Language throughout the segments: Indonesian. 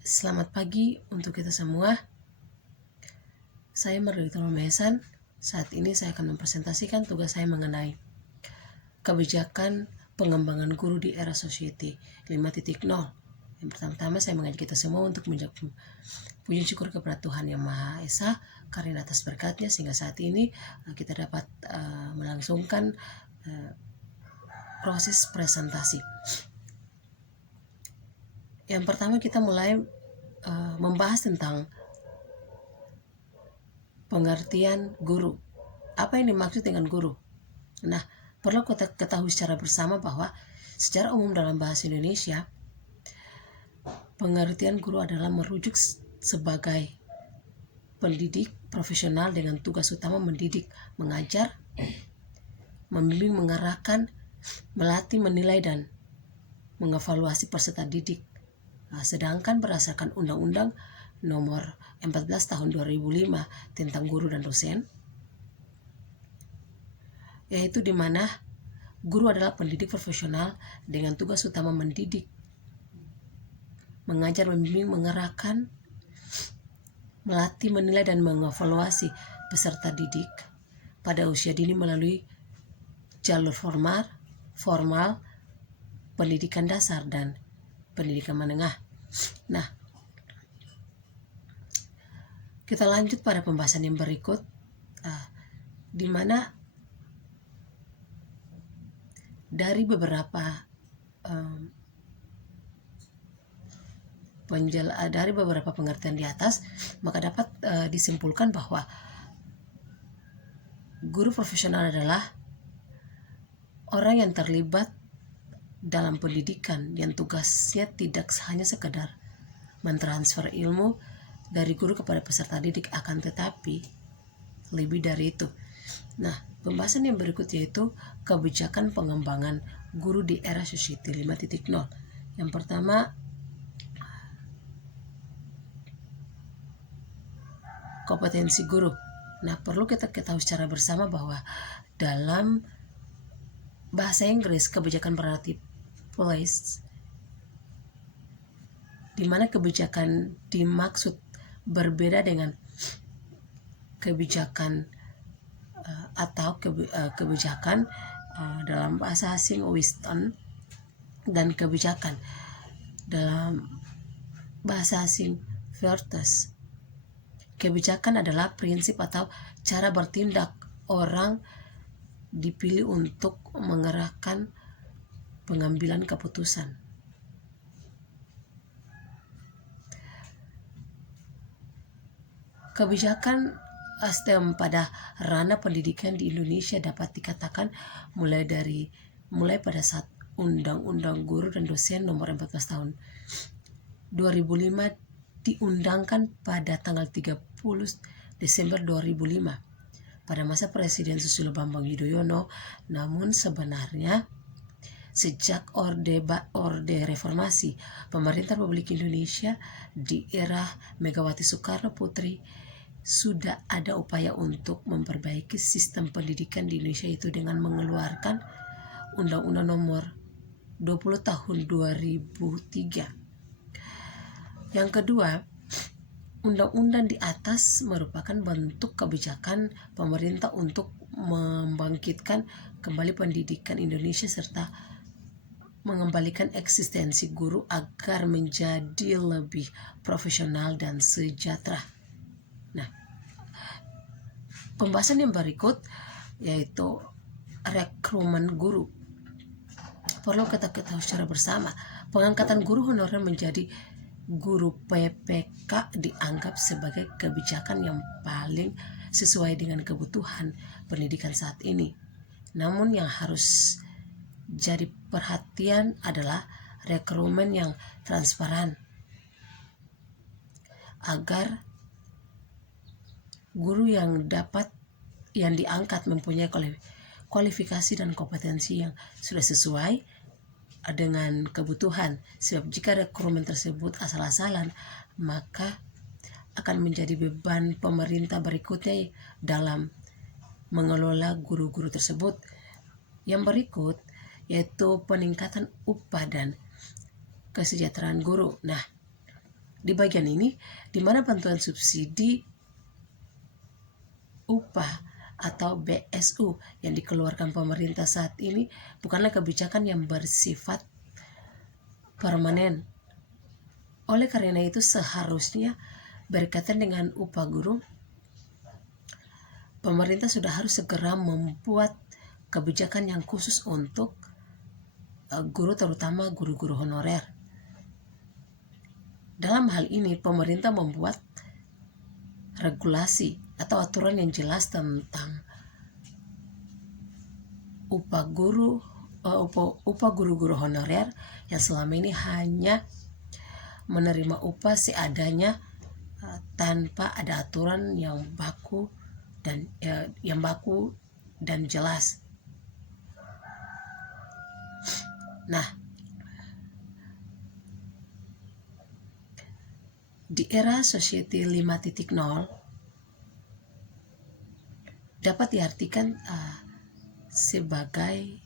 Selamat pagi untuk kita semua. Saya Mardito Romesan. Saat ini saya akan mempresentasikan tugas saya mengenai kebijakan pengembangan guru di era society 5.0. Yang pertama-tama saya mengajak kita semua untuk mengucapkan puji syukur kepada Tuhan Yang Maha Esa karena atas berkatnya sehingga saat ini kita dapat melangsungkan proses presentasi. Yang pertama kita mulai membahas tentang pengertian guru. Apa yang dimaksud dengan guru? Nah, perlu kita ketahui secara bersama bahwa secara umum dalam bahasa Indonesia, pengertian guru adalah merujuk sebagai pendidik profesional dengan tugas utama mendidik, mengajar, membimbing, mengarahkan, melatih, menilai, dan mengevaluasi peserta didik. Sedangkan berdasarkan Undang-Undang Nomor 14 Tahun 2005 tentang guru dan dosen, yaitu di mana guru adalah pendidik profesional dengan tugas utama mendidik, mengajar, membimbing, mengarahkan, melatih, menilai, dan mengevaluasi peserta didik pada usia dini melalui jalur formal, pendidikan dasar, dan pendidikan menengah. Nah, kita lanjut pada pembahasan yang berikut, di mana dari beberapa pengertian di atas, maka dapat disimpulkan bahwa guru profesional adalah orang yang terlibat dalam pendidikan yang tugasnya tidak hanya sekedar mentransfer ilmu dari guru kepada peserta didik, akan tetapi lebih dari itu. Nah, pembahasan yang berikut yaitu kebijakan pengembangan guru di era society 5.0. Yang pertama, kompetensi guru. Nah, perlu kita ketahui secara bersama bahwa dalam bahasa Inggris, kebijakan berarti place, di mana kebijakan dimaksud berbeda dengan kebijakan atau kebijakan dalam bahasa asing wisdom, dan kebijakan dalam bahasa asing virtus. Kebijakan adalah prinsip atau cara bertindak orang dipilih untuk mengerahkan pengambilan keputusan. Kebijakan STEM pada ranah pendidikan di Indonesia dapat dikatakan mulai pada saat Undang-Undang Guru dan Dosen Nomor 14 Tahun 2005 diundangkan pada tanggal 30 Desember 2005 pada masa Presiden Susilo Bambang Yudhoyono. Namun sebenarnya sejak Orde Reformasi pemerintah Republik Indonesia di era Megawati Soekarno Putri sudah ada upaya untuk memperbaiki sistem pendidikan di Indonesia, itu dengan mengeluarkan Undang-Undang Nomor 20 Tahun 2003. Yang kedua, undang-undang di atas merupakan bentuk kebijakan pemerintah untuk membangkitkan kembali pendidikan Indonesia serta mengembalikan eksistensi guru agar menjadi lebih profesional dan sejahtera. Nah, pembahasan yang berikut yaitu rekrutmen guru. Perlu kita ketahui secara bersama, pengangkatan guru honorer menjadi guru PPK dianggap sebagai kebijakan yang paling sesuai dengan kebutuhan pendidikan saat ini. Namun yang harus jadi perhatian adalah rekrutmen yang transparan agar guru yang diangkat mempunyai kualifikasi dan kompetensi yang sudah sesuai dengan kebutuhan. Sebab jika rekrutmen tersebut asal-asalan, maka akan menjadi beban pemerintah berikutnya dalam mengelola guru-guru tersebut. Yang berikut yaitu peningkatan upah dan kesejahteraan guru. Nah, Di bagian ini, di mana bantuan subsidi upah atau BSU yang dikeluarkan pemerintah saat ini bukanlah kebijakan yang bersifat permanen. Oleh karena itu seharusnya berkaitan dengan upah guru, pemerintah sudah harus segera membuat kebijakan yang khusus untuk guru, terutama guru-guru honorer. Dalam hal ini pemerintah membuat regulasi atau aturan yang jelas tentang upah guru-guru honorer yang selama ini hanya menerima upah seadanya tanpa ada aturan yang baku dan jelas. Nah, di era Society 5.0 dapat diartikan sebagai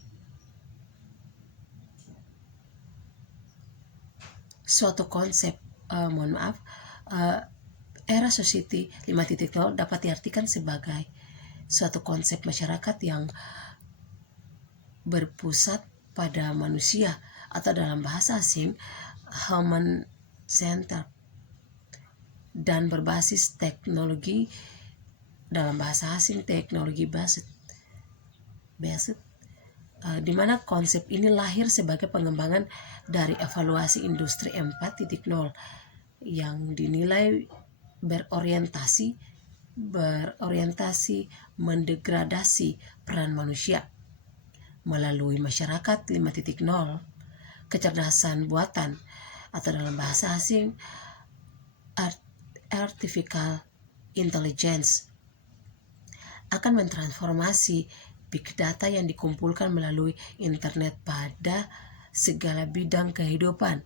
suatu konsep, era Society 5.0 dapat diartikan sebagai suatu konsep masyarakat yang berpusat pada manusia, atau dalam bahasa asing human centered, dan berbasis teknologi, dalam bahasa asing teknologi based, di mana konsep ini lahir sebagai pengembangan dari evaluasi industri 4.0 yang dinilai berorientasi mendegradasi peran manusia melalui masyarakat 5.0, kecerdasan buatan, atau dalam bahasa asing artificial intelligence akan mentransformasi big data yang dikumpulkan melalui internet pada segala bidang kehidupan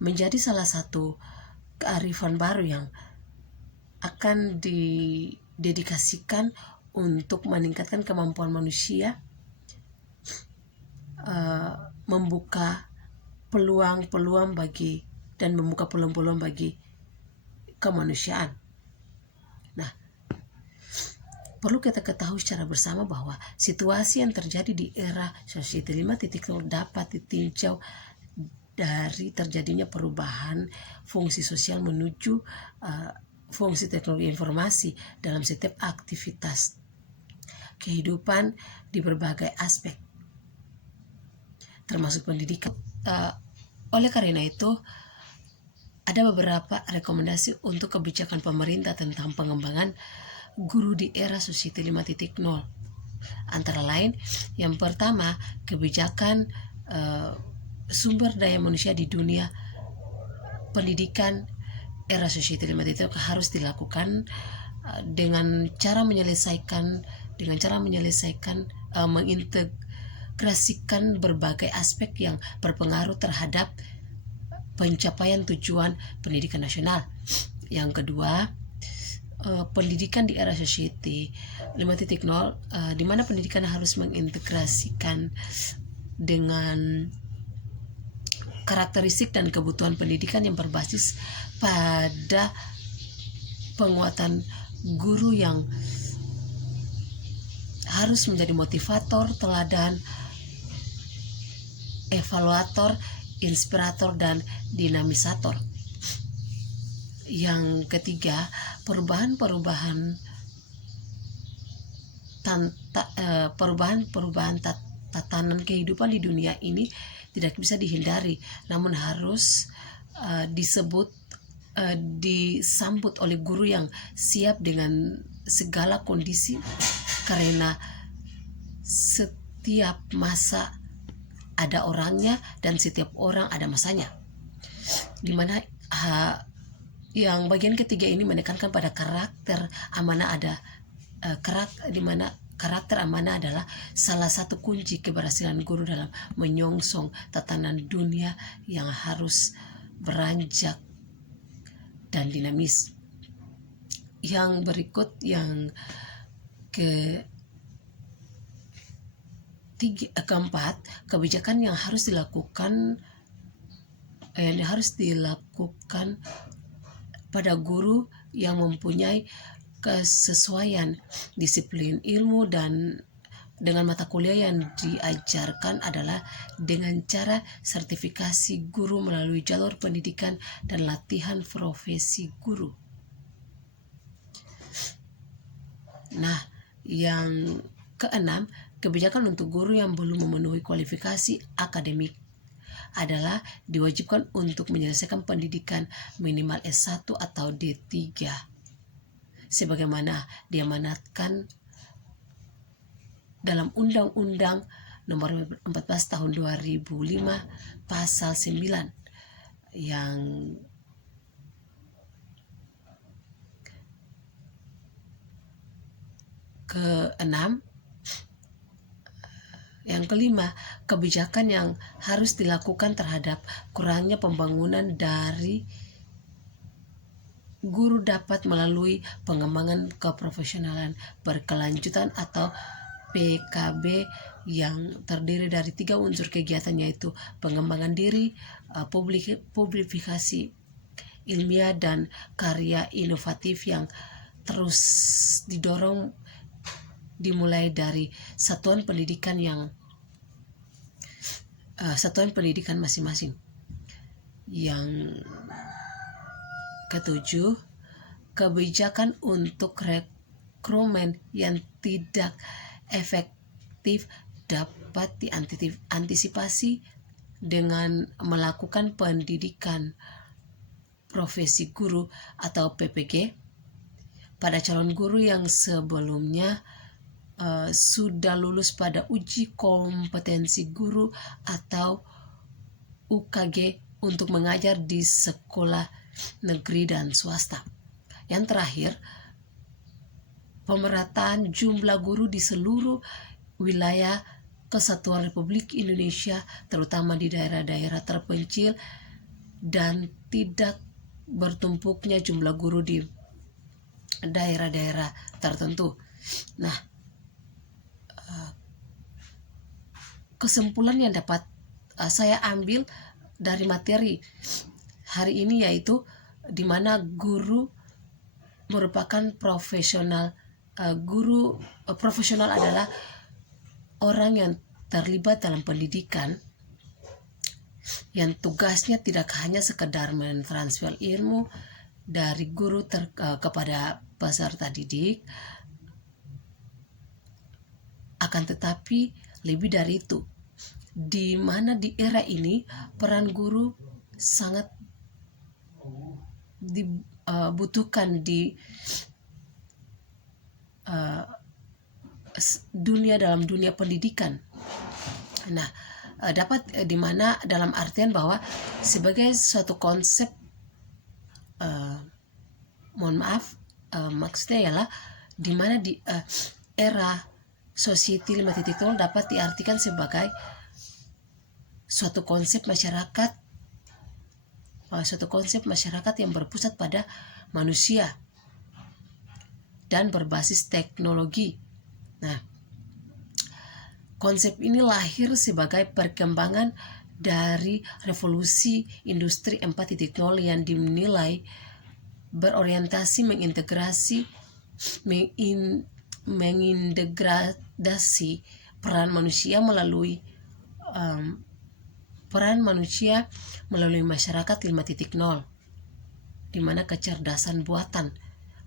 menjadi salah satu kearifan baru yang akan didedikasikan untuk meningkatkan kemampuan manusia, membuka peluang-peluang bagi kemanusiaan. Nah, perlu kita ketahui secara bersama bahwa situasi yang terjadi di era Society 5.0 dapat ditinjau dari terjadinya perubahan fungsi sosial menuju fungsi teknologi informasi dalam setiap aktivitas kehidupan di berbagai aspek, termasuk pendidikan. Oleh karena itu, ada beberapa rekomendasi untuk kebijakan pemerintah tentang pengembangan guru di era Society 5.0. Antara lain, yang pertama, kebijakan sumber daya manusia di dunia pendidikan era Society 5.0 harus dilakukan dengan cara menyelesaikan mengintegrasikan berbagai aspek yang berpengaruh terhadap pencapaian tujuan pendidikan nasional. Yang kedua, pendidikan di era Society 5.0, di mana pendidikan harus mengintegrasikan dengan karakteristik dan kebutuhan pendidikan yang berbasis pada penguatan guru yang harus menjadi motivator, teladan, evaluator, inspirator, dan dinamisator. Yang ketiga, perubahan tatanan kehidupan di dunia ini tidak bisa dihindari, namun harus disambut oleh guru yang siap dengan segala kondisi, karena setiap masa ada orangnya dan setiap orang ada masanya. Dimana yang bagian ketiga ini menekankan pada karakter amanah dimana karakter amanah adalah salah satu kunci keberhasilan guru dalam menyongsong tatanan dunia yang harus beranjak dan dinamis. Yang berikut, yang keempat, kebijakan yang harus dilakukan yang harus dilakukan pada guru yang mempunyai kesesuaian disiplin ilmu dan dengan mata kuliah yang diajarkan adalah dengan cara sertifikasi guru melalui jalur pendidikan dan latihan profesi guru. Nah, yang keenam, kebijakan untuk guru yang belum memenuhi kualifikasi akademik adalah diwajibkan untuk menyelesaikan pendidikan minimal S1 atau D3 sebagaimana diamanatkan dalam Undang-Undang Nomor 14 Tahun 2005 Pasal 9 yang keenam. Yang kelima, kebijakan yang harus dilakukan terhadap kurangnya pembangunan dari guru dapat melalui pengembangan keprofesionalan berkelanjutan atau PKB yang terdiri dari 3 unsur kegiatan, yaitu pengembangan diri, publikasi ilmiah, dan karya inovatif yang terus didorong dimulai dari satuan pendidikan masing-masing. Yang ketujuh, kebijakan untuk rekrutmen yang tidak efektif dapat diantisipasi dengan melakukan pendidikan profesi guru atau PPG pada calon guru yang sebelumnya sudah lulus pada uji kompetensi guru atau UKG untuk mengajar di sekolah negeri dan swasta. Yang terakhir, pemerataan jumlah guru di seluruh wilayah Kesatuan Republik Indonesia, terutama di daerah-daerah terpencil dan tidak bertumpuknya jumlah guru di daerah-daerah tertentu. Nah, kesimpulan yang dapat saya ambil dari materi hari ini yaitu di mana guru merupakan profesional. Guru profesional adalah orang yang terlibat dalam pendidikan yang tugasnya tidak hanya sekedar mentransfer ilmu dari guru kepada peserta didik, akan tetapi lebih dari itu, di mana di era ini peran guru sangat dibutuhkan di dalam dunia pendidikan. Nah, dapat di mana dalam artian bahwa sebagai suatu konsep, maksudnya ialah di mana di era Society 5.0 dapat diartikan sebagai suatu konsep masyarakat yang berpusat pada manusia dan berbasis teknologi. Nah, konsep ini lahir sebagai perkembangan dari revolusi industri 4.0 yang dinilai berorientasi mengintegrasi peran manusia melalui masyarakat 5.0, di mana kecerdasan buatan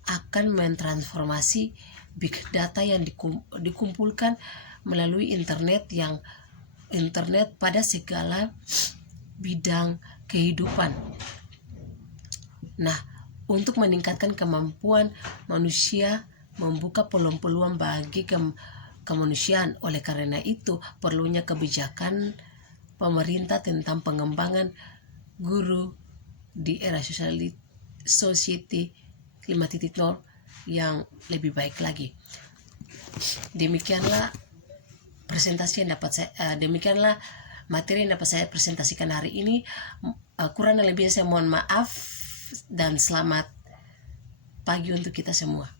akan mentransformasi big data yang dikumpulkan melalui internet pada segala bidang kehidupan. Nah, untuk meningkatkan kemampuan manusia membuka peluang-peluang bagi kemanusiaan. Oleh karena itu, perlunya kebijakan pemerintah tentang pengembangan guru di era Society 5.0 yang lebih baik lagi. Demikianlah materi yang dapat saya presentasikan hari ini. Kurang dan lebihnya saya mohon maaf dan selamat pagi untuk kita semua.